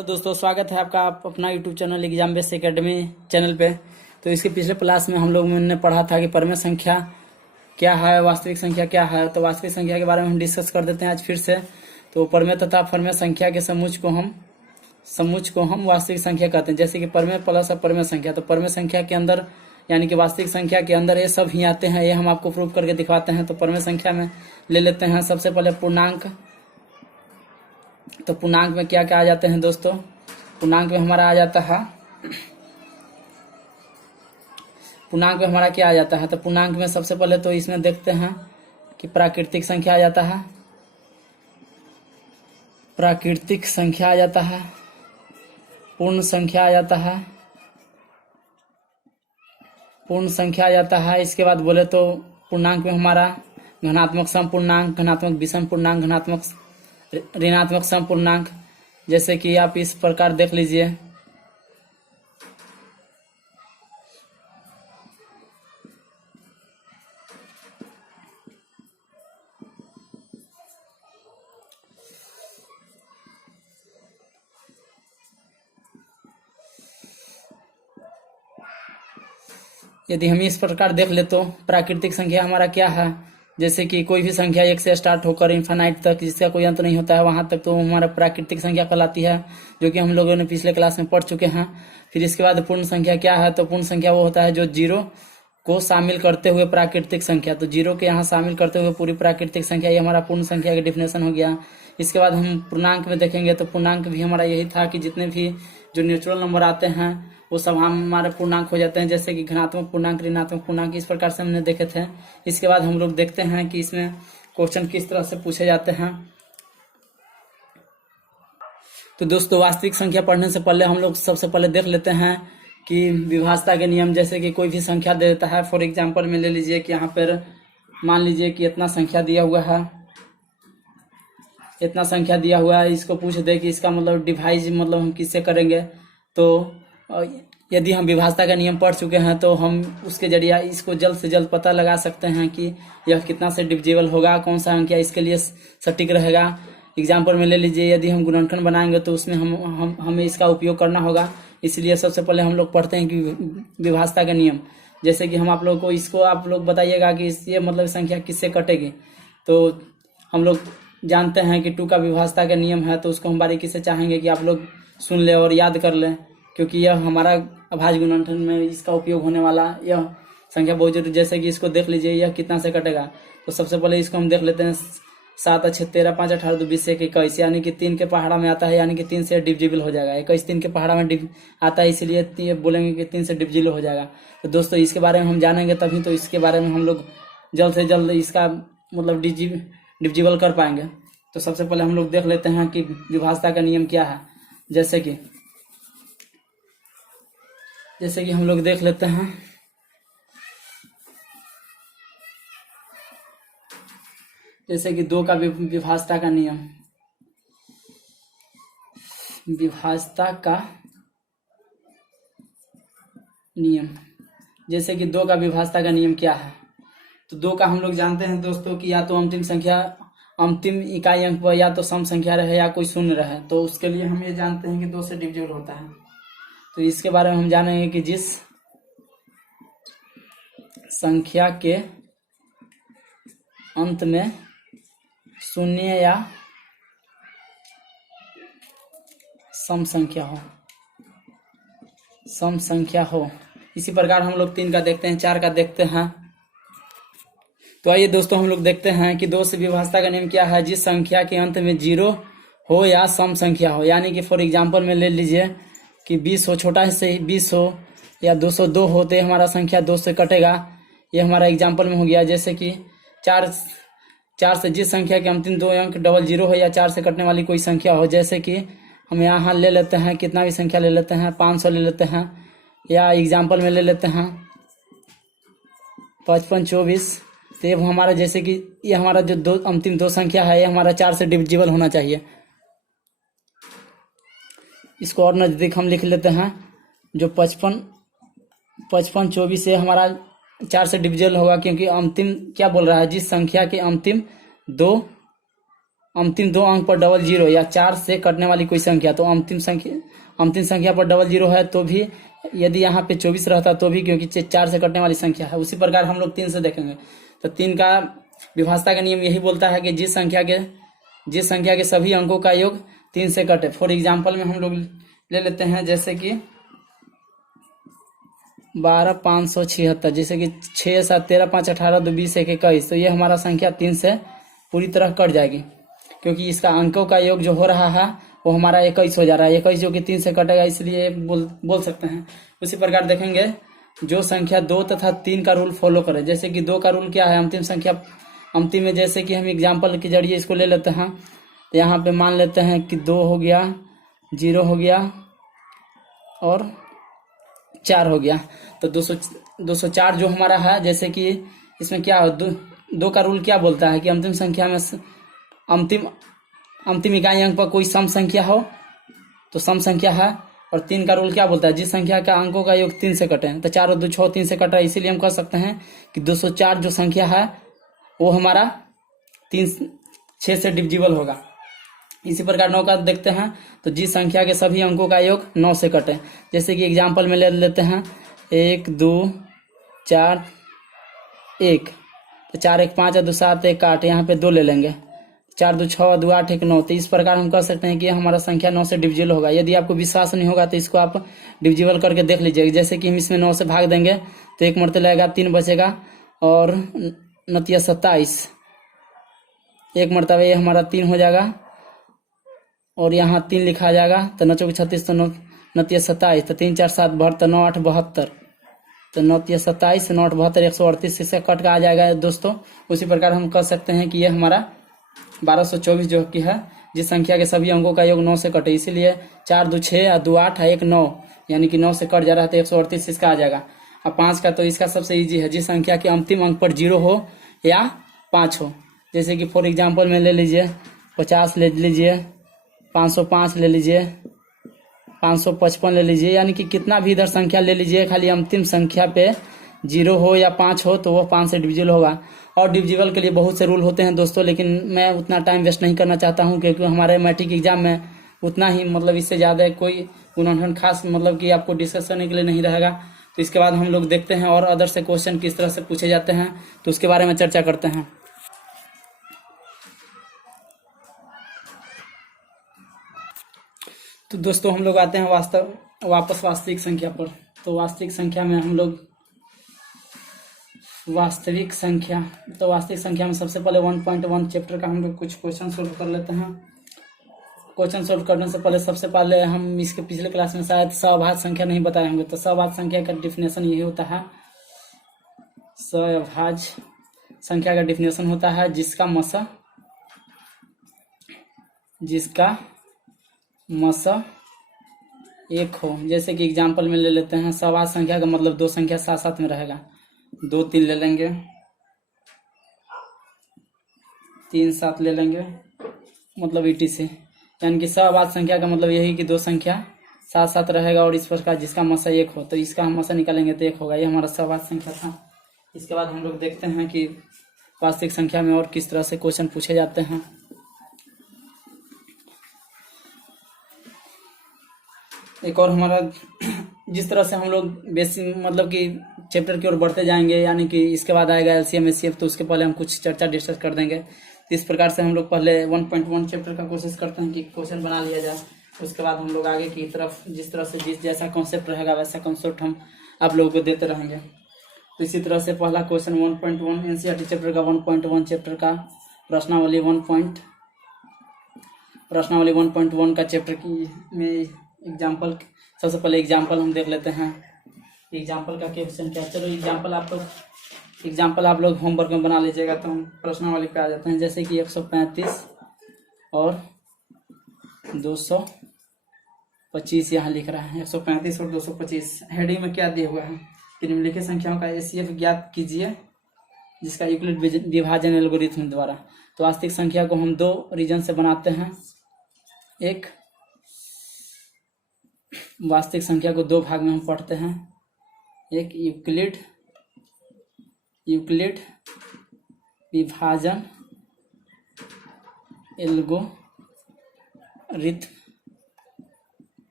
तो दोस्तों स्वागत है आपका अपना YouTube channel exam base academy channel पे। तो इसके पिछले क्लास में हम लोग ने पढ़ा था कि परमेय संख्या क्या है, वास्तविक संख्या क्या है। तो वास्तविक संख्या के बारे में हम डिस्कस कर देते हैं आज फिर से। तो परमेय तथा परमेय संख्या के समुच्च को हम वास्तविक संख्या कहते हैं। जैसे कि परमेय प्लस अपरमेय संख्या, तो परमेय संख्या के अंदर यानी कि वास्तविक संख्या के अंदर ये सब ही आते हैं। ये हम आपको प्रूव करके दिखवाते हैं। तो परमेय संख्या में ले लेते हैं सबसे पहले पूर्णांक। तो पूर्णांक में क्या क्या आ जाते हैं दोस्तों? पूर्णांक में हमारा आ जाता है, पूर्णांक में हमारा क्या आ जाता है? तो पूर्णांक में सबसे पहले तो इसमें देखते हैं कि प्राकृतिक संख्या आ जाता है, प्राकृतिक संख्या आ जाता है, पूर्ण संख्या आ जाता है, पूर्ण संख्या आ जाता है। इसके बाद बोले तो पूर्णांक में हमारा घनात्मक सम पूर्णांक, घनात्मक विषम पूर्णांक, घनात्मक ऋणात्मक सम पूर्णांक, जैसे कि आप इस प्रकार देख लीजिए। यदि हम इस प्रकार देख ले तो प्राकृतिक संख्या हमारा क्या है, जैसे कि कोई भी संख्या एक से स्टार्ट होकर इन्फानाइट तक जिसका कोई अंत नहीं होता है वहां तक, तो हमारा प्राकृतिक संख्या कहलाती है, जो कि हम लोगों ने पिछले क्लास में पढ़ चुके हैं। फिर इसके बाद पूर्ण संख्या क्या है? तो पूर्ण संख्या वो होता है जो जीरो को शामिल करते हुए प्राकृतिक संख्या, तो जीरो के यहाँ शामिल करते हुए पूरी प्राकृतिक संख्या, ये हमारा पूर्ण संख्या का डिफिनेशन हो गया। इसके बाद हम पूर्णांक में देखेंगे तो पूर्णांक भी हमारा यही था कि जितने भी जो नेचुरल नंबर आते हैं वो सब हमारे पूर्णांक हो जाते हैं, जैसे कि घनात्मक पूर्णांक, ऋणात्मक पूर्णांक, इस प्रकार से हमने देखे थे। इसके बाद हम लोग देखते हैं कि इसमें क्वेश्चन किस तरह से पूछे जाते हैं। तो दोस्तों वास्तविक संख्या पढ़ने से पहले हम लोग सबसे पहले देख लेते हैं कि विभाज्यता के नियम। जैसे कि कोई भी संख्या दे देता है, फॉर एग्जाम्पल में ले लीजिए कि यहाँ पर मान लीजिए कि इतना संख्या दिया हुआ है, इतना संख्या दिया हुआ है, इसको पूछ दे कि इसका मतलब डिवाइज मतलब हम किससे करेंगे। तो यदि हम विभाज्यता का नियम पढ़ चुके हैं तो हम उसके जरिए इसको जल्द से जल्द पता लगा सकते हैं कि यह कितना से डिविजिबल होगा, कौन सा अंक इसके लिए सटीक रहेगा। एग्जाम्पल में ले लीजिए यदि हम गुणनखंड बनाएंगे तो उसमें हमें इसका उपयोग करना होगा। इसलिए सबसे पहले हम लोग पढ़ते हैं कि विभाज्यता का नियम। जैसे कि हम आप लोग को इसको आप लोग बताइएगा कि ये मतलब संख्या किससे कटेगी। तो हम लोग जानते हैं कि 2 का विभाज्यता का नियम है, तो उसको हम बारीकी से चाहेंगे कि आप लोग सुन ले और याद कर लें, क्योंकि यह हमारा अभाज्य गुणनखंड में इसका उपयोग होने वाला यह संख्या बहुत जरूरी। जैसे कि इसको देख लीजिए यह कितना से कटेगा। तो सबसे पहले इसको हम देख लेते हैं। 7 अच्छे 13 5 18 2 20 1 21, यानी कि 3 के पहाड़ा में आता है, यानी कि 3 से डिविजिबल हो जाएगा। 21 3 के पहाड़ा में आता है, इसलिए बोलेंगे कि 3 से डिविजिबल हो जाएगा। तो दोस्तों इसके बारे में हम जानेंगे तभी तो इसके बारे में हम लोग जल्द से जल्द इसका मतलब डिविजिबल कर पाएंगे। तो सबसे पहले हम लोग देख लेते हैं कि विभाज्यता का नियम क्या है। जैसे कि हम लोग देख लेते हैं, जैसे कि 2 का विभाज्यता का नियम, विभाज्यता का नियम। जैसे कि 2 का विभाज्यता का नियम क्या है? तो 2 का हम लोग जानते हैं दोस्तों कि या तो अंतिम संख्या, अंतिम इकाई अंक पर या तो सम संख्या रहे या कोई शून्य रहे। तो उसके लिए हम ये जानते हैं कि 2 से डिविजिबल होता है। तो इसके बारे में हम जानेंगे कि जिस संख्या के अंत में शून्य या सम संख्या हो, इसी प्रकार हम लोग 3 का देखते हैं, 4 का देखते हैं। तो आइए दोस्तों हम लोग देखते हैं कि 2 से विभाज्यता का नियम क्या है। जिस संख्या के अंत में 0 हो या सम संख्या हो, यानी कि फॉर एग्जाम्पल में ले लीजिए कि 20 हो, छोटा से 20 हो या 202 होते हमारा संख्या 2 से कटेगा। ये हमारा एग्जाम्पल में हो गया। जैसे कि 4 से जिस संख्या के अंतिम 2 अंक 00 हो या 4 से कटने वाली कोई संख्या हो, जैसे कि हम यहाँ ले लेते हैं, कितना भी संख्या ले लेते हैं, 500 ले लेते हैं, या एग्जाम्पल में ले लेते हैं 55 24। तो ये हमारा जैसे कि ये हमारा जो अंतिम 2 संख्या है ये हमारा 4 से डिविजिबल होना चाहिए। इसको और नजदीक हम लिख लेते हैं, जो 55 24 से हमारा 4 से डिविजिबल होगा, क्योंकि अंतिम क्या बोल रहा है, जिस संख्या के अंतिम 2 अंतिम दो अंक पर डबल जीरो या 4 से कटने वाली कोई संख्या, तो अंतिम संख्या पर डबल जीरो है तो भी, यदि यहाँ पे 24 रहता तो भी, क्योंकि 4 से कटने वाली संख्या है। उसी प्रकार हम लोग 3 से देखेंगे, तो 3 का विभाजता का नियम यही बोलता है कि जिस संख्या के सभी अंकों का योग 3 से कटे। फॉर एग्जाम्पल में हम लोग ले लेते हैं जैसे कि 12,576, जैसे कि 6 7 13 5 18 2 20 1 21, तो ये हमारा संख्या 3 से पूरी तरह कट जाएगी, क्योंकि इसका अंकों का योग जो हो रहा है वो हमारा 21 हो जा रहा है। 21 जो कि 3 से कटेगा, इसलिए बोल सकते हैं। उसी प्रकार देखेंगे जो संख्या 2 तथा 3 का रूल फॉलो करे। जैसे कि 2 का रूल क्या है, अंतिम में, जैसे कि हम एग्जाम्पल के जरिए इसको ले लेते हैं, तो यहाँ पे मान लेते हैं कि 2 हो गया, 0 हो गया और 4 हो गया। तो 204 जो हमारा है, जैसे कि इसमें क्या हो, 2 का रूल क्या बोलता है कि अंतिम संख्या में अंतिम इकाई अंक पर कोई सम संख्या हो तो सम संख्या है। और 3 का रूल क्या बोलता है, जिस संख्या का अंकों का योग 3 से कटे, तो 4 और 2 6, 3 से कट रहा है, इसीलिए हम कह सकते हैं कि 204 जो संख्या है वो हमारा 6 से डिविजिबल होगा। इसी प्रकार 9 का देखते हैं, तो जिस संख्या के सभी अंकों का योग 9 से कटे, जैसे कि एग्जाम्पल में ले लेते हैं 1 2 4 1, तो 4 1 5 2 7 1 8, यहाँ पे 2 ले लेंगे, 4 2 6 2 8 1 9। तो इस प्रकार हम कह सकते हैं कि हमारा संख्या 9 से डिविजिबल होगा। यदि आपको विश्वास नहीं होगा तो इसको आप डिविजिबल करके देख लीजिएगा। जैसे कि हम इसमें 9 से भाग देंगे तो 1 मरते लगेगा, 3 बचेगा और 9 27, 1 मरतबा ये हमारा 3 हो जाएगा और यहाँ 3 लिखा जाएगा, तो 9 चौक 36, तो 9 27, तो 3 4 7 72, 9 8 72, तो 9 27, 9 8 72, 138 इससे कट का आ जाएगा दोस्तों। उसी प्रकार हम कह सकते हैं कि ये हमारा 1224 जो कि है, जिस संख्या के सभी अंकों का योग 9 से कटे, इसीलिए 4 2 6 2 8 1 9, यानी कि 9 से कट जा रहा है, तो 138 इसका आ जाएगा। अब 5 का, तो इसका सबसे इजी है, जिस संख्या के अंतिम अंक पर 0 हो या 5 हो। जैसे कि फॉर एग्जाम्पल में ले लीजिए 50 ले लीजिए, 505 ले लीजिए, 555 ले लीजिए, यानी कि कितना भी इधर संख्या ले लीजिए, खाली अंतिम संख्या पे 0 हो या 5 हो तो वो 5 से डिविजिबल होगा। और डिविजिबल के लिए बहुत से रूल होते हैं दोस्तों, लेकिन मैं उतना टाइम वेस्ट नहीं करना चाहता हूं, क्योंकि हमारे मैट्रिक एग्जाम में उतना ही, मतलब इससे ज़्यादा कोई उन्होंने खास मतलब कि आपको डिस्कस करने के लिए नहीं रहेगा। तो इसके बाद हम लोग देखते हैं और अदर से क्वेश्चन किस तरह से पूछे जाते हैं, तो उसके बारे में चर्चा करते हैं। तो दोस्तों हम लोग आते हैं वापस वास्तविक संख्या पर। तो वास्तविक संख्या में वास्तविक संख्या में सबसे पहले 1.1 चैप्टर का हम लोग कुछ क्वेश्चन सोल्व कर लेते हैं। क्वेश्चन सोल्व करने से पहले सबसे पहले हम इसके पिछले क्लास में शायद सहभाज्य संख्या नहीं बताए होंगे, तो सहभाज्य संख्या का डिफिनेशन यही होता है। सहभाज्य संख्या का डिफिनेशन होता है जिसका मसा 1 हो। जैसे कि एग्जाम्पल में ले लेते हैं, सहभाज्य संख्या का मतलब 2 संख्या साथ साथ में रहेगा, 2 3 ले लेंगे, 3 7 ले लेंगे, मतलब ET से, यानी कि सहभाज्य संख्या का मतलब यही कि 2 संख्या साथ साथ रहेगा और इस प्रकार जिसका मसा 1 हो, तो इसका हम मसा निकालेंगे तो 1 होगा। ये हमारा सहभाज्य संख्या था। इसके बाद हम लोग देखते हैं कि वास्तविक संख्या में और किस तरह से क्वेश्चन पूछे जाते हैं। एक और हमारा जिस तरह से हम लोग बेसिक मतलब कि चैप्टर की ओर बढ़ते जाएंगे, यानी कि इसके बाद आएगा LCM SCF, तो उसके पहले हम कुछ चर्चा डिस्कस कर देंगे। तो इस प्रकार से हम लोग पहले 1.1 चैप्टर का कोशिश करते हैं कि क्वेश्चन बना लिया जाए। उसके बाद हम लोग आगे की तरफ जिस तरह से जैसा कॉन्सेप्ट रहेगा वैसा कॉन्सेप्ट हम आप लोगों को देते रहेंगे। तो इसी तरह से पहला क्वेश्चन 1.1 NCERT चैप्टर का 1.1 चैप्टर का प्रश्नावली 1.1 का चैप्टर की में एग्जाम्पल, सबसे पहले एग्जाम्पल हम देख लेते हैं। एग्जाम्पल का क्वेश्चन क्या है, चलो एग्जाम्पल आप लोग होमवर्क में बना लीजिएगा। तो हम प्रश्नावली पे आ जाते हैं। जैसे कि 135 और 225 यहाँ लिख रहा है, 135 और 225। हेडिंग में क्या दिया हुआ है कि निम्नलिखित संख्याओं का HCF ज्ञात कीजिए जिसका यूक्लिड विभाजन एल्गोरिथम द्वारा। तो वास्तविक संख्या को हम 2 रीजन से बनाते हैं। एक वास्तविक संख्या को 2 भाग में हम पढ़ते हैं, एक यूक्लिड विभाजन एल्गोरिथम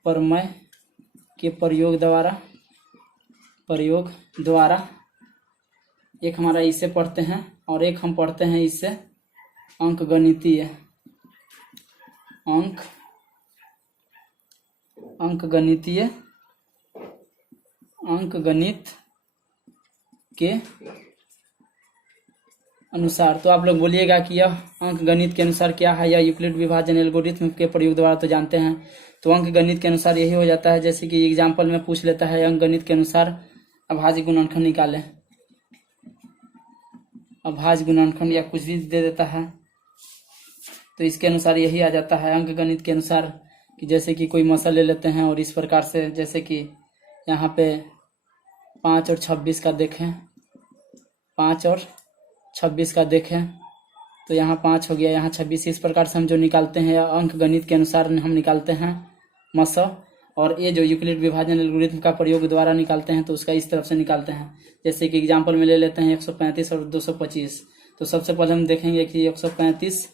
प्रमेय के प्रयोग द्वारा एक हमारा इसे पढ़ते हैं और एक हम पढ़ते हैं इससे अंकगणित के अनुसार। तो आप लोग बोलिएगा कि यह अंकगणित के अनुसार क्या है, या यूक्लिड विभाजन एल्गोरिथम के प्रयोग द्वारा तो जानते हैं। तो अंकगणित के अनुसार यही हो जाता है, जैसे कि एग्जाम्पल में पूछ लेता है अंकगणित के अनुसार अभाज्य गुणनखंड निकालें, अभाज्य गुणनखंड या कुछ भी दे देता है, तो इसके अनुसार यही आ जाता है अंकगणित के अनुसार। कि जैसे कि कोई मसल ले लेते हैं और इस प्रकार से, जैसे कि यहाँ पे 5 और 26 का देखें, 5 और 26 का देखें, तो यहाँ 5 हो गया, यहाँ 26। इस प्रकार से हम जो निकालते हैं अंकगणित के अनुसार हम निकालते हैं मसल। और ये जो यूक्लिड विभाजन एल्गोरिथम का प्रयोग द्वारा निकालते हैं तो उसका इस तरफ से निकालते हैं। जैसे कि एग्जाम्पल में ले लेते हैं 135 और 225। तो सबसे पहले हम देखेंगे कि 135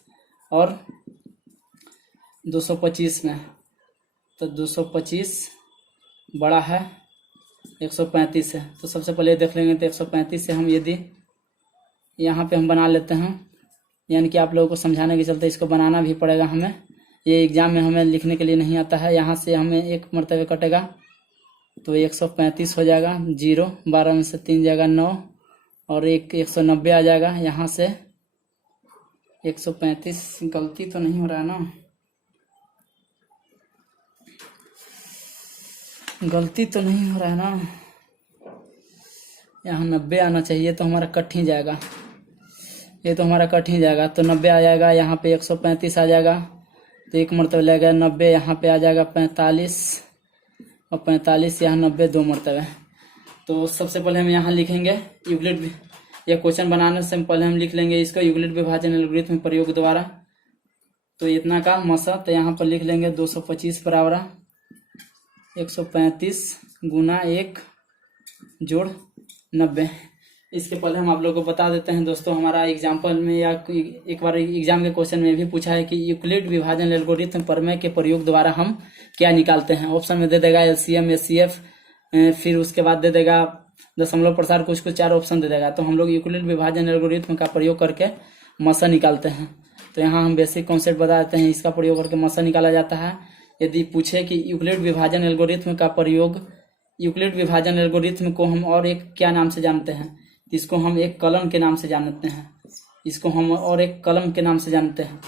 और 225 में, तो 225 बड़ा है 135 है। तो सबसे पहले देख लेंगे, तो 135 से हम यदि यहाँ पे हम बना लेते हैं, यानी कि आप लोगों को समझाने के चलते इसको बनाना भी पड़ेगा हमें, ये एग्जाम में हमें लिखने के लिए नहीं आता है। यहाँ से हमें एक मरतबे कटेगा तो 135 हो जाएगा, 0 12 में से 3 जाएगा 9 और 190 आ जाएगा। यहाँ से 135, गलती तो नहीं हो रहा है ना, गलती तो नहीं हो रहा है ना, यहाँ 90 आना चाहिए, तो हमारा कट ही जाएगा, ये तो हमारा कट ही जाएगा। तो 90 आ जाएगा, यहाँ पे 135 आ जाएगा, तो एक मरतबे लगेगा 90, यहाँ पे आ जाएगा 45 और 45 यहाँ 90 2 मरतबे। तो सबसे पहले हम यहाँ लिखेंगे यूक्लिड, या क्वेश्चन बनाने से पहले हम लिख लेंगे इसको यूक्लिड विभाजन एल्गोरिथम प्रयोग द्वारा। तो इतना का मसा, तो यहाँ पर लिख लेंगे 225 बराबर 135 गुना 1 जोड़ 90। इसके पहले हम आप लोगों को बता देते हैं दोस्तों, हमारा एग्जाम्पल में या एक बार एग्जाम के क्वेश्चन में भी पूछा है कि यूक्लिड विभाजन एल्गोरिथम प्रमेय के प्रयोग द्वारा हम क्या निकालते हैं। ऑप्शन में दे देगा एलसीएम, एचसीएफ, फिर उसके बाद दे देगा दशमलव प्रसार, कुछ 4 ऑप्शन दे देगा। तो हम लोग यूक्लिड विभाजन एल्गोरिथम का प्रयोग करके मसा निकालते हैं। तो यहाँ हम बेसिक कॉन्सेप्ट बता देते हैं, इसका प्रयोग करके मसा निकाला जाता है। यदि पूछे कि यूक्लिड विभाजन एल्गोरिथम का प्रयोग, यूक्लिड विभाजन एल्गोरिथम को हम और एक क्या नाम से जानते हैं, इसको हम एक कलम के नाम से जानते हैं, इसको हम और एक कलम के नाम से जानते हैं।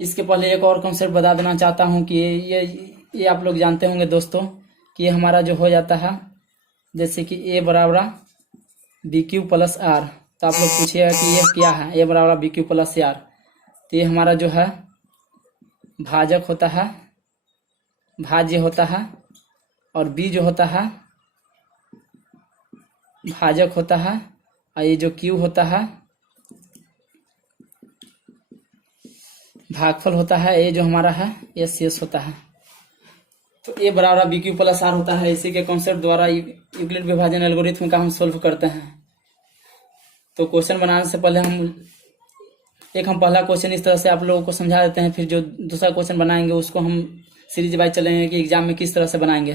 इसके पहले एक और कॉन्सेप्ट बता देना चाहता हूँ कि ये आप लोग जानते होंगे दोस्तों कि ये हमारा जो हो जाता है, जैसे कि ए बराबर बी क्यू प्लस आर। तो आप लोग पूछिएगा कि ये क्या है, ए बराबर बी क्यू प्लस आर। तो ये हमारा जो है भाजक होता है, भाज्य होता है, और बी जो होता है भाजक होता है, और ये जो क्यू होता है भागफल होता है, ये जो हमारा है ये शेष होता है। तो ए बराबर बी क्यू प्लस आर होता है। इसी के कॉन्सेप्ट द्वारा यूक्लिड विभाजन एल्गोरिथम का हम सोल्व करते हैं। तो क्वेश्चन बनाने से पहले हम पहला क्वेश्चन इस तरह से आप लोगों को समझा देते हैं, फिर जो दूसरा क्वेश्चन बनाएंगे उसको हम सीरीज वाइज चलेंगे कि एग्जाम में किस तरह से बनाएंगे।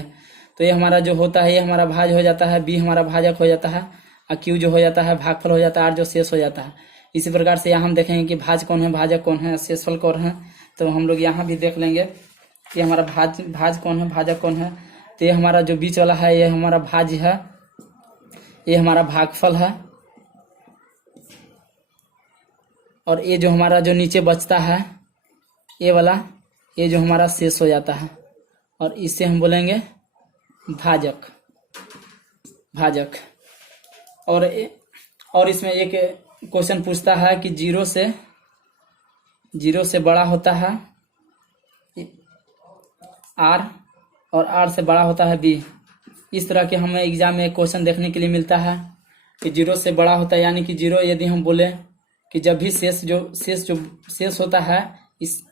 तो ये हमारा जो होता है, ये हमारा भाज हो जाता है, बी हमारा भाजक हो जाता है, और क्यू जो हो जाता है भागफल हो जाता है, आर जो शेष हो जाता है। इसी प्रकार से यहाँ हम देखेंगे कि भाज कौन है, भाजक कौन है, शेषफल कौन है। तो हम लोग यहाँ भी देख लेंगे कि हमारा भाज कौन है, भाजक कौन है। तो ये हमारा जो बीच वाला है ये हमारा भाज है, ये हमारा भागफल है, और ये जो हमारा जो नीचे बचता है ये वाला, ये जो हमारा शेष हो जाता है, और इससे हम बोलेंगे भाजक। और इसमें एक क्वेश्चन पूछता है कि जीरो से बड़ा होता है आर, और आर से बड़ा होता है बी। इस तरह के हमें एग्जाम में क्वेश्चन देखने के लिए मिलता है कि जीरो से बड़ा होता है, यानी कि जीरो यदि हम बोले कि जब भी शेष होता है, इस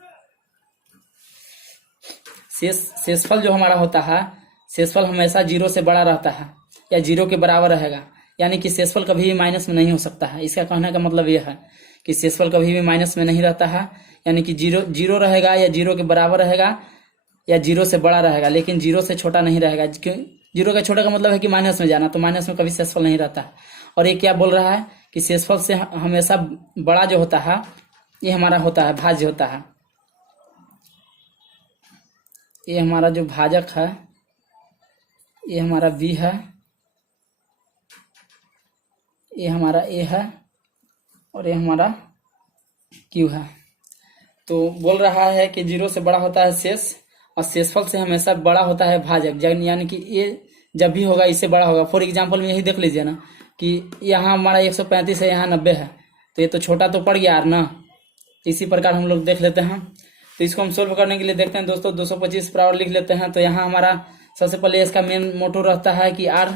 शेषफल जो हमारा होता है, शेषफल हमेशा जीरो से बड़ा रहता है या जीरो के बराबर रहेगा, यानी कि शेषफल कभी भी माइनस में नहीं हो सकता है। इसका कहने का मतलब यह है कि शेषफल कभी भी माइनस में नहीं रहता है, यानी कि जीरो रहेगा या जीरो के बराबर रहेगा या जीरो से बड़ा रहेगा, लेकिन जीरो से छोटा नहीं रहेगा। क्यों? जीरो का छोटा का मतलब है कि माइनस में जाना, तो माइनस में कभी शेषफल नहीं रहता है। और ये क्या बोल रहा है कि शेषफल से हमेशा बड़ा जो होता है ये हमारा होता है भाज्य होता है। ये हमारा जो भाजक है ये हमारा v है, ये हमारा a है और ये हमारा q है। तो बोल रहा है कि जीरो से बड़ा होता है शेष और शेषफल से हमेशा बड़ा होता है भाजक, यानी कि ये जब भी होगा इससे बड़ा होगा। फॉर एग्जांपल में यही देख लीजिए ना कि यहाँ हमारा 135 है, यहाँ 90 है, तो ये तो छोटा तो पड़ गया यार ना। इसी प्रकार हम लोग देख लेते हैं। तो इसको हम सोल्व करने के लिए देखते हैं दोस्तों, 225 पर लिख लेते हैं। तो यहाँ हमारा सबसे पहले इसका मेन मोटो रहता है कि r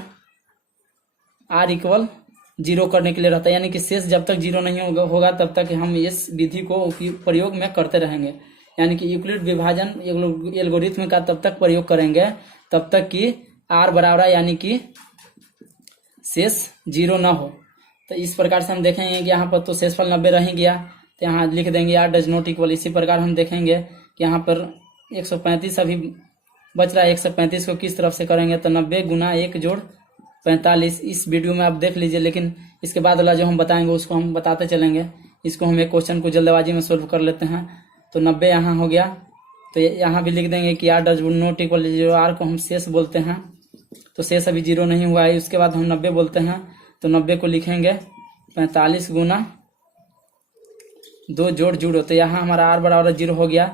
इक्वल 0 करने के लिए रहता है, यानी कि शेष जब तक 0 नहीं होगा तब तक हम इस विधि को प्रयोग में करते रहेंगे, यानी कि यूक्लिड विभाजन एल्गोरिथ्म का तब तक प्रयोग करेंगे तब तक कि r बराबर यानी कि शेष 0 ना हो। तो इस प्रकार से हम देखेंगे कि यहाँ पर तो शेषफल 90 रह गया, तो यहाँ लिख देंगे r डज नॉट इक्वल। इसी प्रकार हम देखेंगे कि यहाँ पर 135 अभी बच रहा है, 135 को किस तरफ से करेंगे तो 90 गुना 1 जोड़ 45। इस वीडियो में आप देख लीजिए, लेकिन इसके बाद वाला जो हम बताएंगे उसको हम बताते चलेंगे। इसको हम एक क्वेश्चन को जल्दबाजी में सोल्व कर लेते हैं। तो 90 यहाँ हो गया, तो यहाँ भी लिख देंगे कि r does not equal 0। r को हम शेष बोलते हैं, तो शेष अभी 0 नहीं हुआ है। उसके बाद हम 90 बोलते हैं, तो 90 को लिखेंगे 45 गुना 2 जोड़ 0। तो यहाँ हमारा r बराबर 0 हो गया,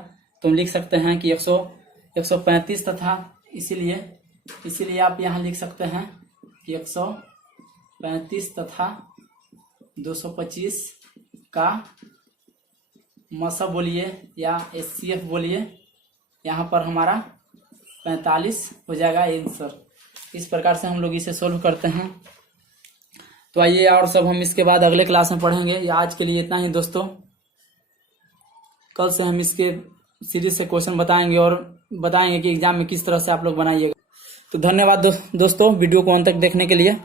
तो हम लिख सकते हैं कि 135 तथा इसीलिए आप यहाँ लिख सकते हैं कि 135 तथा 225 का मसा बोलिए या HCF बोलिए, यहाँ पर हमारा 45 हो जाएगा आंसर। इस प्रकार से हम लोग इसे सोल्व करते हैं। तो आइए और सब हम इसके बाद अगले क्लास में पढ़ेंगे। आज के लिए इतना ही दोस्तों, कल से हम इसके सीरीज से क्वेश्चन बताएंगे और बताएंगे कि एग्जाम में किस तरह से आप लोग बनाइएगा। तो धन्यवाद दोस्तों वीडियो को अंत तक देखने के लिए।